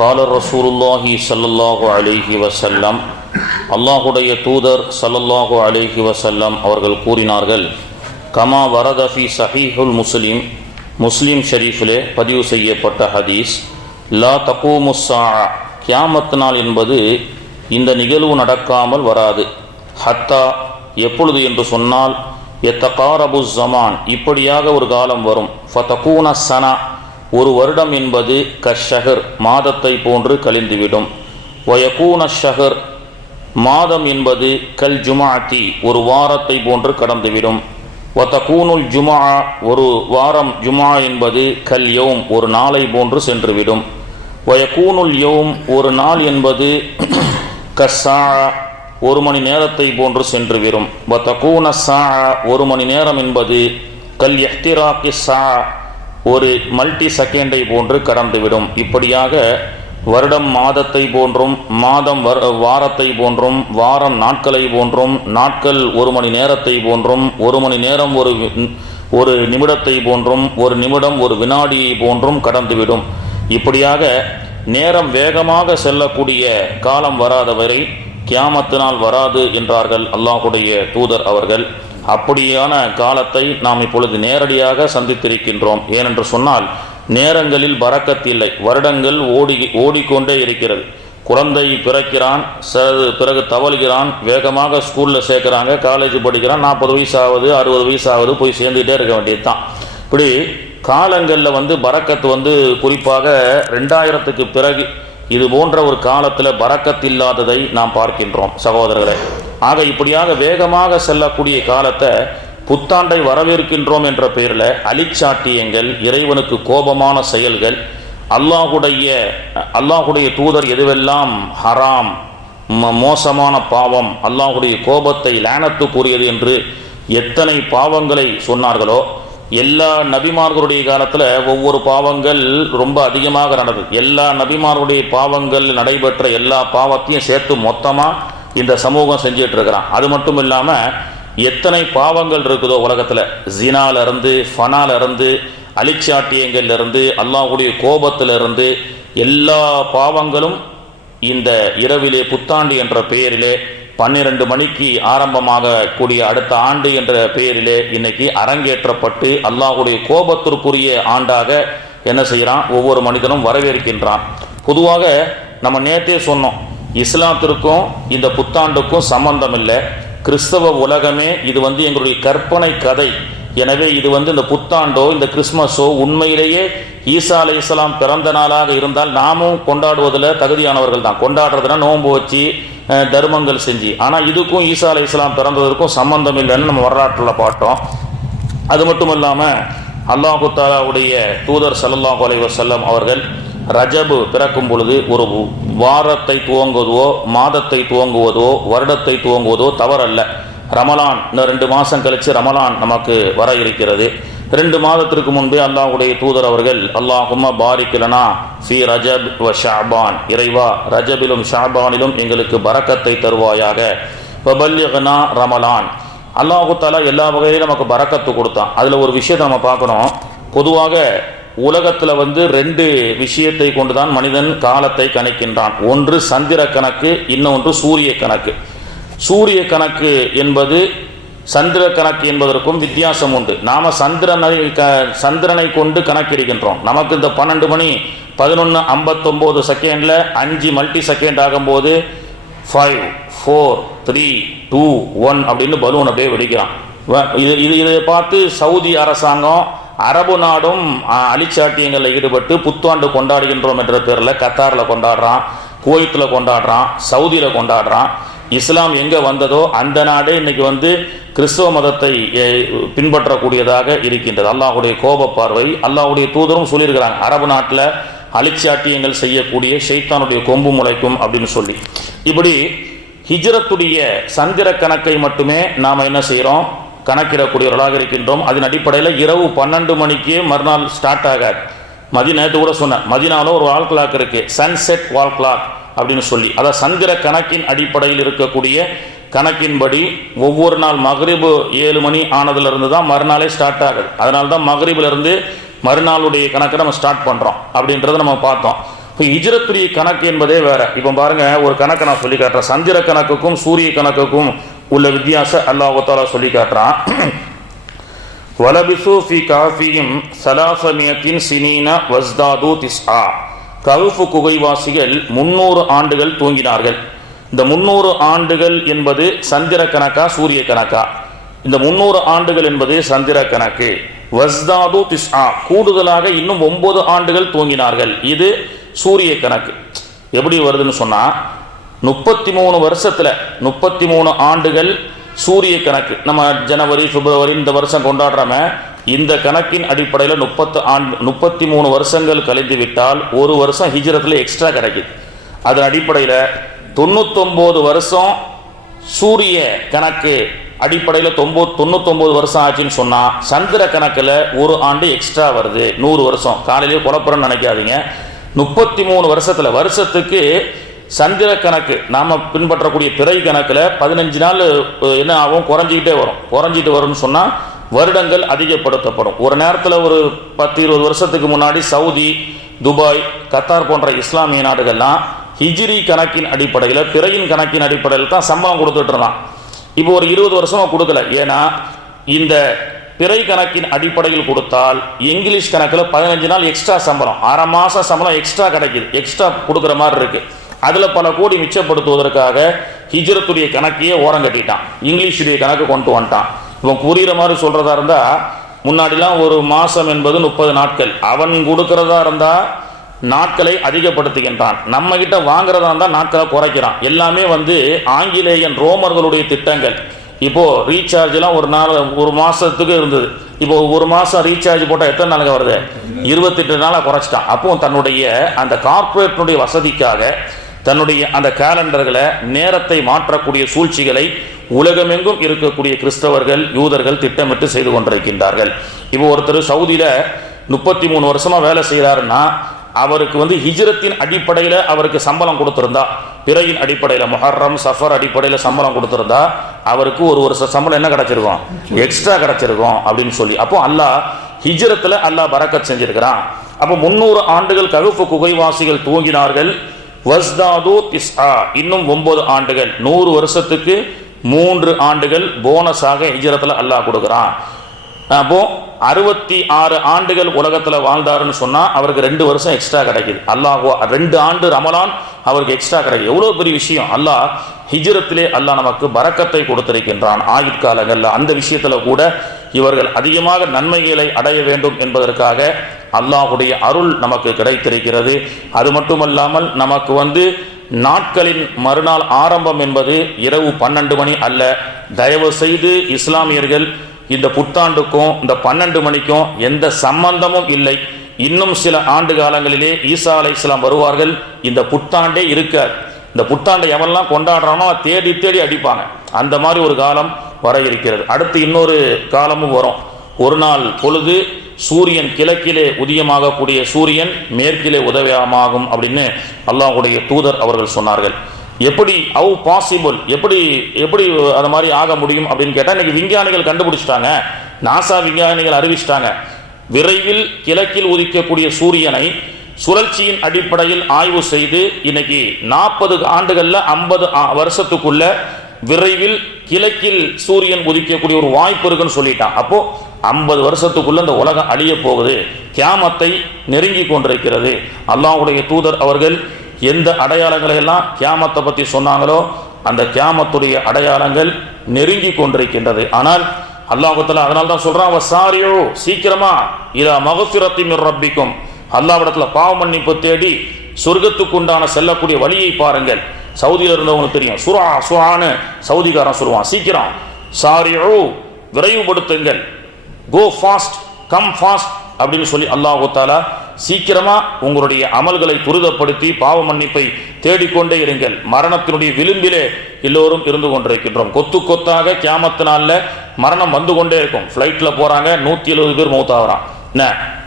கால ரசூலுல்லாஹி ஸல்லல்லாஹு அலைஹி வஸல்லம், அல்லாஹுடைய தூதர் ஸல்லல்லாஹு அலைஹி வஸல்லம் அவர்கள் கூறினார்கள், கமா வரத ஃபி ஸஹீஹுல் முஸ்லிம், முஸ்லிம் ஷரீஃபிலே பதிவு செய்யப்பட்ட ஹதீஸ், லா தகூமுஸ் ஸாஅ, கியாமத் நாள் என்பது இந்த நிகழ்வு நடக்காமல் வராது. ஹத்தா, எப்பொழுது என்று சொன்னால், யத்தகாரபு ஸமான், இப்படியாக ஒரு காலம் வரும். ஃபதகூன ஸனா, ஒரு வருடம் என்பது கஷ்ஷஹர், மாதத்தை போன்று கழிந்துவிடும். வயகூன ஷஹர், மாதம் என்பது கல் ஜுமாஅத்தி, ஒரு வாரத்தை போன்று கடந்துவிடும். வதகூனுல் ஜுமா, ஒரு வாரம் ஜுமா என்பது கல் யௌம், ஒரு நாளை போன்று சென்றுவிடும். வயகூனுல் யௌம், ஒரு நாள் என்பது கஸ்ஸா, ஒரு மணி நேரத்தை போன்று சென்றுவிடும். வதகூன ஸா, ஒரு மணி நேரம் என்பது கல் இஹ்திராகி ஸா, ஒரு மல்டி செகண்டை போன்று கடந்துவிடும். இப்படியாக வருடம் மாதத்தை போன்றும், மாதம் வாரத்தை போன்றும், வாரம் நாட்களை போன்றும், நாட்கள் ஒரு மணி நேரத்தை போன்றும், ஒரு மணி நேரம் ஒரு நிமிடத்தை போன்றும், ஒரு நிமிடம் ஒரு வினாடியை போன்றும் கடந்துவிடும். இப்படியாக நேரம் வேகமாக செல்லக்கூடிய காலம் வராத வரை கியாமத்து நாள் வராது என்றார்கள் அல்லாஹுடைய தூதர் அவர்கள். அப்படியான காலத்தை நாம் இப்பொழுது நேரடியாக சந்தித்திருக்கின்றோம். ஏனென்று சொன்னால், நேரங்களில் பரக்கத்தில்லை. வருடங்கள் ஓடிக்கொண்டே இருக்கிறது. குழந்தை பிறக்கிறான், பிறகு தவழ்கிறான், வேகமாக ஸ்கூலில் சேர்க்குறாங்க, காலேஜ் படிக்கிறான், 40 வயசு ஆகுது, 60 வயசு ஆகுது, போய் சேர்ந்துகிட்டே இருக்க வேண்டியது தான். இப்படி காலங்களில் பரக்கத்து குறிப்பாக 2000க்கு பிறகு இது போன்ற ஒரு காலத்தில் பரக்கத்தில்லாததை நாம் பார்க்கின்றோம் சகோதரர்களே. ஆக இப்படியாக வேகமாக செல்லக்கூடிய காலத்தை புத்தாண்டை வரவேற்கின்றோம் என்ற பெயரில் அலிச்சாட்டியங்கள், இறைவனுக்கு கோபமான செயல்கள், அல்லாஹுடைய தூதர் எதுவெல்லாம் ஹராம், மோசமான பாவம், அல்லாஹுடைய கோபத்தை லானத்துக்குரியது என்று எத்தனை பாவங்களை சொன்னார்களோ, எல்லா நபிமார்களுடைய காலத்தில் ஒவ்வொரு பாவங்கள் ரொம்ப அதிகமாக நடந்தது. எல்லா நபிமார்களுடைய பாவங்கள் நடைபெற்ற எல்லா பாவத்தையும் சேர்த்து மொத்தமாக இந்த சமூகம் செஞ்சிட்டு இருக்கிறான். அது மட்டும் இல்லாமல் எத்தனை பாவங்கள் இருக்குதோ உலகத்தில், ஜினால இருந்து, ஃபனால இருந்து, அலிச்சாட்டியங்கள்ல இருந்து, அல்லாஹ்வுடைய கோபத்திலிருந்து எல்லா பாவங்களும் இந்த இரவிலே புத்தாண்டு என்ற பெயரிலே 12 மணிக்கு ஆரம்பமாக கூடிய அடுத்த ஆண்டு என்ற பெயரிலே இன்னைக்கு அரங்கேற்றப்பட்டு அல்லாஹ்வுடைய கோபத்திற்குரிய ஆண்டாக என்ன செய்கிறான், ஒவ்வொரு மனிதனும் வரவேற்கின்றான். பொதுவாக நம்ம நேற்றே சொன்னோம், இஸ்லாத்திற்கும் இந்த புத்தாண்டுக்கும் சம்பந்தம் இல்லை. கிறிஸ்தவ உலகமே இது எங்களுடைய கற்பனை கதை. எனவே இது இந்த புத்தாண்டோ இந்த கிறிஸ்மஸோ உண்மையிலேயே ஈசா அலைஹிஸ்ஸலாம் பிறந்த நாளாக இருந்தால் நாமும் கொண்டாடுவதில் தகுதியானவர்கள் தான். கொண்டாடுறதுனா நோன்பு வச்சு தர்மங்கள் செஞ்சு. ஆனால் இதுக்கும் ஈசா அலைஹிஸ்ஸலாம் பிறந்ததற்கும் சம்பந்தம் இல்லைன்னு நம்ம வரலாற்றில் பார்த்தோம். அது மட்டும் இல்லாமல் அல்லாஹு தஆலாவுடைய தூதர் ஸல்லல்லாஹு அலைஹி வஸல்லம் அவர்கள் ரஜபு பிறக்கும் பொழுது ஒரு வாரத்தை துவங்குவதோ, மாதத்தை துவங்குவதோ, வருடத்தை துவங்குவதோ தவறல்ல. ரமலான் இன்னும் 2 மாதம் கழித்து ரமலான் நமக்கு வர இருக்கிறது. 2 மாதத்திற்கு முன்பே அல்லாஹ்வுடைய தூதர் அவர்கள், அல்லாஹும்ம பாரிக் லனா ஃபீ ரஜப் வ ஷஅபான், இறைவா ரஜபிலும் ஷஅபானிலும் எங்களுக்கு பரக்கத்தை தருவாயாக. வபல்லிக்னா ரமலான், அல்லாஹு தஆலா எல்லா வகையிலும் நமக்கு பரக்கத்து கொடுத்தான். அதில் ஒரு விஷயத்தை நம்ம பார்க்கணும். பொதுவாக உலகத்தில் 2 விஷயத்தை கொண்டுதான் மனிதன் காலத்தை கணிக்கின்றான். ஒன்று சந்திர கணக்கு, இன்னொன்று சூரிய கணக்கு. சூரிய கணக்கு என்பது சந்திர கணக்கு என்பதற்கும் வித்தியாசம் உண்டு. நாம் சந்திரனை கொண்டு கணக்கிடுகின்றோம். நமக்கு இந்த 12 மணி 11:59 செகண்டில் 5 மல்டி செகண்ட் ஆகும்போது 5 4 3 2 1 அப்படின்னு பலூன் அப்படியே வெடிக்கிறான். இதை பார்த்து சவுதி அரசாங்கம், அரபு நாடும் அலிச்சாட்டியங்களில் ஈடுபட்டு புத்தாண்டு கொண்டாடுகின்றோம் என்ற பேரில் கத்தாரில் கொண்டாடுறான், குவைத்தில் கொண்டாடுறான், சவுதியில் கொண்டாடுறான். இஸ்லாம் எங்கே வந்ததோ அந்த நாடே இன்னைக்கு கிறிஸ்தவ மதத்தை பின்பற்றக்கூடியதாக இருக்கின்றது. அல்லாஹுடைய கோப பார்வை, அல்லாஹுடைய தூதரும் சொல்லியிருக்கிறாங்க, அரபு நாட்டில் அலிச்சாட்டியங்கள் செய்யக்கூடிய ஷைத்தானுடைய கொம்பு முளைக்கும் அப்படின்னு சொல்லி. இப்படி ஹிஜ்ரத்துடைய சந்திர கணக்கை மட்டுமே நாம் என்ன செய்கிறோம், கணக்கிடக்கூடியவர்களாக இருக்கின்றோம். அதன் அடிப்படையில் இரவு 12 மணிக்கு மறுநாள் ஸ்டார்ட் ஆகாது. நேற்று கூட சொன்னேன், மதினாவில் ஒரு வால் கிளாக் இருக்கு, சன்செட் வால் கிளாக் அப்படின்னு சொல்லி. அதாவது சந்திர கணக்கின் அடிப்படையில் இருக்கக்கூடிய கணக்கின்படி ஒவ்வொரு நாள் மக்ரிபு 7 மணி ஆனதுலேருந்து தான் மறுநாளே ஸ்டார்ட் ஆகுது. அதனால தான் மக்ரிபிலிருந்து மறுநாளுடைய கணக்கை நம்ம ஸ்டார்ட் பண்ணுறோம் அப்படின்றத நம்ம பார்த்தோம். இப்போ ஹிஜ்ரத்துடைய கணக்கு என்பதே வேற. இப்போ பாருங்க, ஒரு கணக்கை நான் சொல்லி காட்டுறேன். சந்திர கணக்குக்கும் சூரிய கணக்குக்கும் உள்ள வித்தியாசம் அல்லாஹ் தஆலா சொல்லி காட்டுறான். வலபிசு ஃபி கஹ்ஃபிஹிம் ஸலாஸமியத்தின் சினீன வஸ்தாது திஸ்ஆ. கஹ்ஃப் குகைவாசிகள் 300 ஆண்டுகள் தூங்கினார்கள். இந்த 300 ஆண்டுகள் என்பது சந்திர கணக்கா சூரிய கணக்கா? இந்த 300 ஆண்டுகள் என்பது சந்திர கணக்கு. வஸ்தாது திஸ்ஆ, கூடுதலாக இன்னும் 9 ஆண்டுகள் தூங்கினார்கள். இது சூரிய கணக்கு. எப்படி வருதுன்னு சொன்னா, 33 வருஷத்துல 33 ஆண்டுகள் சூரிய கணக்கு. நம்ம ஜனவரி பிப்ரவரி இந்த வருஷம் கொண்டாடுறோமே, இந்த கணக்கின் அடிப்படையில் 33 வருஷங்கள் கழிந்து விட்டால் ஒரு வருஷம் ஹிஜ்ரத்தில் எக்ஸ்ட்ரா கிடைக்குது. அதன் அடிப்படையில் 99 வருஷம் சூரிய கணக்கு அடிப்படையில் 99 வருஷம் ஆச்சுன்னு சொன்னா, சந்திர கணக்கில் ஒரு ஆண்டு எக்ஸ்ட்ரா வருது, 100 வருஷம். காலையிலேயே குழப்பறன்னு நினைக்காதீங்க. 33 வருஷத்துக்கு சந்திர கணக்கு நாம பின்பற்றக்கூடிய பிறை கணக்கில் 15 நாள் என்ன ஆகும், குறைஞ்சிக்கிட்டே வரும்னு சொன்னா வருடங்கள் அதிகப்படுத்தப்படும். ஒரு நேரத்தில் ஒரு 10-20 வருஷத்துக்கு முன்னாடி சவுதி, துபாய், கத்தார் போன்ற இஸ்லாமிய நாடுகள்லாம் ஹிஜ்ரி கணக்கின் அடிப்படையில், பிறையின் கணக்கின் அடிப்படையில் தான் சம்பளம் கொடுத்துட்டு இருந்தான். இப்போ ஒரு 20 வருஷமா கொடுக்கல. ஏன்னா இந்த பிறை கணக்கின் அடிப்படையில் கொடுத்தால் இங்கிலீஷ் கணக்கில் 15 நாள் எக்ஸ்ட்ரா சம்பளம், அரை மாசம் சம்பளம் எக்ஸ்ட்ரா கிடைக்குது, எக்ஸ்ட்ரா கொடுக்குற மாதிரி இருக்கு. அதுல பல கோடி மிச்சப்படுத்துவதற்காக ஹிஜ்ரத்துடைய கணக்கையே ஓரம் கட்டிட்டான், இங்கிலீஷுடைய கணக்கு கொண்டு வந்துட்டான். இவன் புரியுற மாதிரி சொல்றதா இருந்தா, முன்னாடிலாம் ஒரு மாசம் என்பது 30 நாட்கள், அவன் கொடுக்கறதா இருந்தா நாட்களை அதிகப்படுத்துகின்றான். நம்ம கிட்ட வாங்குறதா இருந்தா நாட்களை குறைக்கிறான். எல்லாமே ஆங்கிலேயன் ரோமர்களுடைய திட்டங்கள். இப்போ ரீசார்ஜ் எல்லாம் ஒரு மாசத்துக்கு இருந்தது. இப்போ ஒரு மாசம் ரீசார்ஜ் போட்டா எத்தனை நாளுக்கு வருது? 28 நாளா குறைச்சிட்டான். அப்போ தன்னுடைய அந்த கார்பரேட்டினுடைய வசதிக்காக தன்னுடைய அந்த கேலண்டர்களை, நேரத்தை மாற்றக்கூடிய சூழ்ச்சிகளை உலகமெங்கும் இருக்கக்கூடிய கிறிஸ்தவர்கள், யூதர்கள் திட்டமிட்டு செய்து கொண்டிருக்கின்றார்கள். இப்போ ஒருத்தர் சவுதியில 33 வருஷமா வேலை செய்யறாருன்னா, அவருக்கு ஹிஜ்ரத்தின் அடிப்படையில் அவருக்கு சம்பளம் கொடுத்திருந்தா, பிறையின் அடிப்படையில் முஹர்ரம் சஃபர் அடிப்படையில் சம்பளம் கொடுத்திருந்தா, அவருக்கு ஒரு வருஷ சம்பளம் என்ன கிடைச்சிருக்கும்? எக்ஸ்ட்ரா கிடைச்சிருக்கும் அப்படின்னு சொல்லி. அப்போ அல்லாஹ் ஹிஜ்ரத்தில் அல்லாஹ் பரக்கத் செஞ்சிருக்கிறான். அப்போ 300 ஆண்டுகள் கஹ்ஃப் குகைவாசிகள் தூங்கினார்கள். வஸ்தாது திஸ்ஆ, இன்னும் 9 ஆண்டுகள், 100 வருஷத்துக்கு 3 ஆண்டுகள் போனஸாக ஹிஜ்ரத்தில் அல்லாஹ் கொடுக்குறான். அப்போ 66 ஆண்டுகள் உலகத்தில் வாழ்ந்தாருன்னு சொன்னா அவருக்கு 2 வருஷம் எக்ஸ்ட்ரா கிடைக்குது. அல்லாஹ் 2 ஆண்டு ரமலான் அவருக்கு எக்ஸ்ட்ரா கிடைக்குது. எவ்வளவு பெரிய விஷயம்! அல்லாஹ் ஹிஜ்ரத்திலே அல்லாஹ் நமக்கு பரக்கத்தை கொடுத்திருக்கின்றான். ஆயுட்காலங்களில் அந்த விஷயத்துல கூட இவர்கள் அதிகமாக நன்மைகளை அடைய வேண்டும் என்பதற்காக அல்லாஹுடைய அருள் நமக்கு கிடைத்திருக்கிறது. அது மட்டுமல்லாமல் நமக்கு நாட்களின் மறுநாள் ஆரம்பம் என்பது இரவு 12 மணி அல்ல. தயவு செய்து இஸ்லாமியர்கள் இந்த புத்தாண்டுக்கும் இந்த 12 மணிக்கும் எந்த சம்பந்தமும் இல்லை. இன்னும் சில ஆண்டு காலங்களிலே ஈசா அலைஹிஸ்ஸலாம் வருவார்கள். இந்த புத்தாண்டே இருக்காது. இந்த புத்தாண்டை எவெல்லாம் கொண்டாடுறானோ தேடி தேடி அடிப்பாங்க. அந்த மாதிரி ஒரு காலம் வர இருக்கிறது. அடுத்து இன்னொரு காலமும் வரும். ஒரு நாள் பொழுது சூரியன் கிழக்கிலே உதயமாகக்கூடிய சூரியன் மேற்கிலே உதயமாகும் அப்படின்னு அல்லாஹ்வுடைய தூதர் அவர்கள் சொன்னார்கள். எப்படி பாசிபிள், எப்படி அது மாதிரி ஆக முடியும் அப்படின்னு கேட்டால், இன்னைக்கு விஞ்ஞானிகள் கண்டுபிடிச்சிட்டாங்க. நாசா விஞ்ஞானிகள் அறிவிச்சிட்டாங்க. விரைவில் கிழக்கில் உதிக்கக்கூடிய சூரியனை சுழற்சியின் அடிப்படையில் ஆய்வு செய்து இன்னைக்கு 40 ஆண்டுகள்ல 50 வருஷத்துக்குள்ள விரைவில் கிழக்கில் சூரியன் உதிக்கக்கூடிய ஒரு வாய்ப்பு இருக்குன்னு சொல்லிட்டான். அப்போ 50 வருஷத்துக்குள்ள இந்த உலகம் அழிய போகுது, கியாமத்தை நெருங்கி கொண்டிருக்கிறது. அல்லாஹ்வுடைய தூதர் அவர்கள் எந்த அடையாளங்களை எல்லாம் கியாமத்தை பத்தி சொன்னாங்களோ அந்த கியாமத்துடைய அடையாளங்கள் நெருங்கி கொண்டிருக்கின்றது. ஆனால் அல்லாஹ் தஆலா அதனால தான் சொல்றான், வசாரியோ, சீக்கிரமா இலா மக்ஃபிரத்தி மிர் ரப்பிக்கும், அல்லாஹ்விடத்துல பாவ மன்னிப்பு தேடி சொர்க்கத்துக்கு உண்டான செல்லக்கூடிய வழியை பாருங்கள். சவுதியில் இருந்தவங்களுக்கு தெரியும், சுரான்னு சவுதிக்காரன் சொல்லுவான், சீக்கிரம் சாரியோ, விரைவுபடுத்துங்கள், கோ ஃபாஸ்ட், கம் ஃபாஸ்ட் அப்படின்னு சொல்லி அல்லாஹ் தஆலா சீக்கிரமா உங்களுடைய அமல்களை துரிதப்படுத்தி பாவ மன்னிப்பை தேடிக்கொண்டே இருங்கள். மரணத்தினுடைய விளிம்பிலே எல்லோரும் இருந்து கொண்டிருக்கின்றோம். கொத்து கொத்தாக கியாமத்து நாள்ல மரணம் வந்து கொண்டே இருக்கும். ஃப்ளைட்ல போறாங்க, 170 பேர் மௌத்தாகிறான். என்ன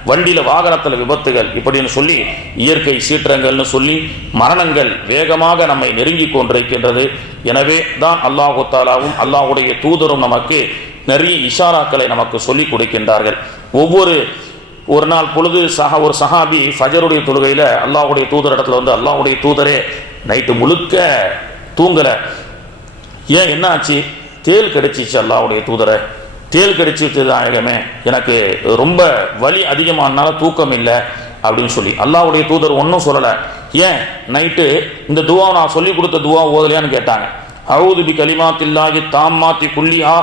வண்டியில வாகனத்தில் விபத்துகள் இப்படின்னு சொல்லி இயற்கை சீற்றங்கள்னு சொல்லி மரணங்கள் வேகமாக நம்மை நெருங்கி கொண்டிருக்கின்றது. எனவே தான் அல்லாஹ் தஆலாவும் அல்லாஹ்வுடைய தூதரும் நமக்கு நிறைய இஷாராக்களை நமக்கு சொல்லிக் கொடுக்கின்றார்கள். ஒவ்வொரு ஒரு நாள் பொழுது ஒரு சஹாபி ஃபஜருடைய தொழுகையில் அல்லாஹ்வுடைய தூதர் இடத்துல வந்து, அல்லாஹ்வுடைய தூதரே நைட்டு முழுக்க தூங்கலை, ஏன் என்ன ஆச்சு? தேல் கிடைச்சிச்சு அல்லாஹ்வுடைய தூதரை, தேல் கிடைச்சிச்சு ஆகமே, எனக்கு ரொம்ப வலி அதிகமானால தூக்கம் இல்லை அப்படின்னு சொல்லி அல்லாஹ்வுடைய தூதர் ஒன்றும் சொல்லலை. ஏன் நைட்டு இந்த துவா நான் சொல்லி கொடுத்த துவா ஓதலையான்னு கேட்டாங்க. அஊது பி கலிமாத்தில்லாஹி தாம்மாத்தி குல்லிஹா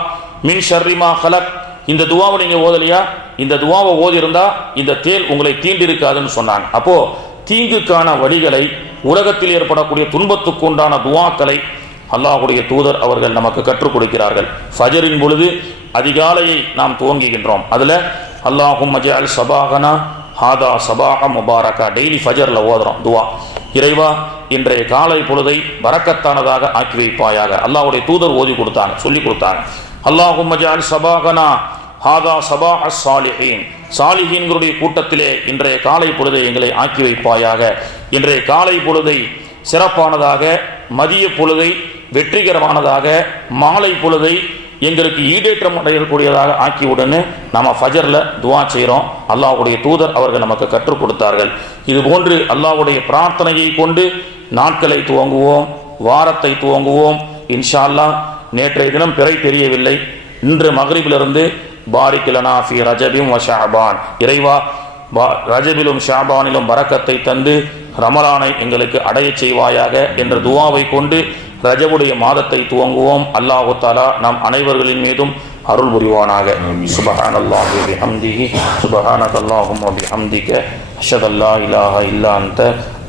மின் ஷர்ரி மா ஹலக், இந்த துவாவை நீங்க ஓதலையா? இந்த துவாவை ஓதி இருந்தா இந்த தேல் உங்களை தீண்டிருக்காதுன்னு சொன்னாங்க. அப்போ தீங்குக்கான வழிகளை, உலகத்தில் ஏற்படக்கூடிய துன்பத்துக்கு உண்டான துவாக்களை அல்லாஹ்வுடைய தூதர் அவர்கள் நமக்கு கற்றுக் கொடுக்கிறார்கள். ஃபஜரின் பொழுது அதிகாலையை நாம் துவங்குகின்றோம். அதுல அல்லாஹும்ம ஜஅல் சபாகனா ஹாதா சபாஹ முபாரகா, டெய்லி ஃபஜர்ல ஓதுறோம் துவா. இறைவா இன்றைய காலை பொழுதை பரக்கத்தானதாக ஆக்கி வைப்பாயாக. அல்லாஹ்வுடைய தூதர் ஓதி கொடுத்தாங்க, சொல்லி கொடுத்தாங்க. அல்லாஹும்ம ஜஅல் சபாகனா ஹாதா சபாஹ ஸாலிஹீன், சாலிஹீன்களுடைய கூட்டத்திலே இன்றைய காலை பொழுதை எங்களை ஆக்கி வைப்பாயாக. இன்றைய காலை பொழுதை சிறப்பானதாக, மதிய பொழுதை வெற்றிகரமானதாக, மாலை பொழுதை எங்களுக்கு ஈடேற்றம் அடையக்கூடியதாக ஆக்கிவிடுன்னு நம்ம ஃபஜர்ல துவா செய்கிறோம். அல்லாஹ்வுடைய தூதர் அவர்கள் நமக்கு கற்றுக் கொடுத்தார்கள். இது போன்று அல்லாஹ்வுடைய பிரார்த்தனையை கொண்டு நாட்களை துவங்குவோம், வாரத்தை துவங்குவோம். இன்ஷா அல்லாஹ் நேற்றைய தினம் பிறை தெரியவில்லை, இன்று மக்ரிபிலிருந்து பாரிக் லனா ஃபீ ரஜபின் வ ஷஅபான், இறைவா ரஜபிலும் ஷாபானிலும் பரக்கத்தை தந்து ரமலானை எங்களுக்கு அடைய செய்வாயாக என்ற துவாவை கொண்டு ரஜபுடைய மாதத்தை துவங்குவோம். அல்லாஹு தஆலா நம் அனைவர்களின் மீதும் அருள் புரிவானாக. சுப்ஹானல்லாஹி வ பிஹம்திஹி சுப்ஹானக்கல்லாஹும்ம வ பிஹம்திக அஷ்ஹது அல்லா இலாஹா இல்லா அன்த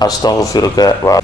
அஸ்தக்ஃபிருக வ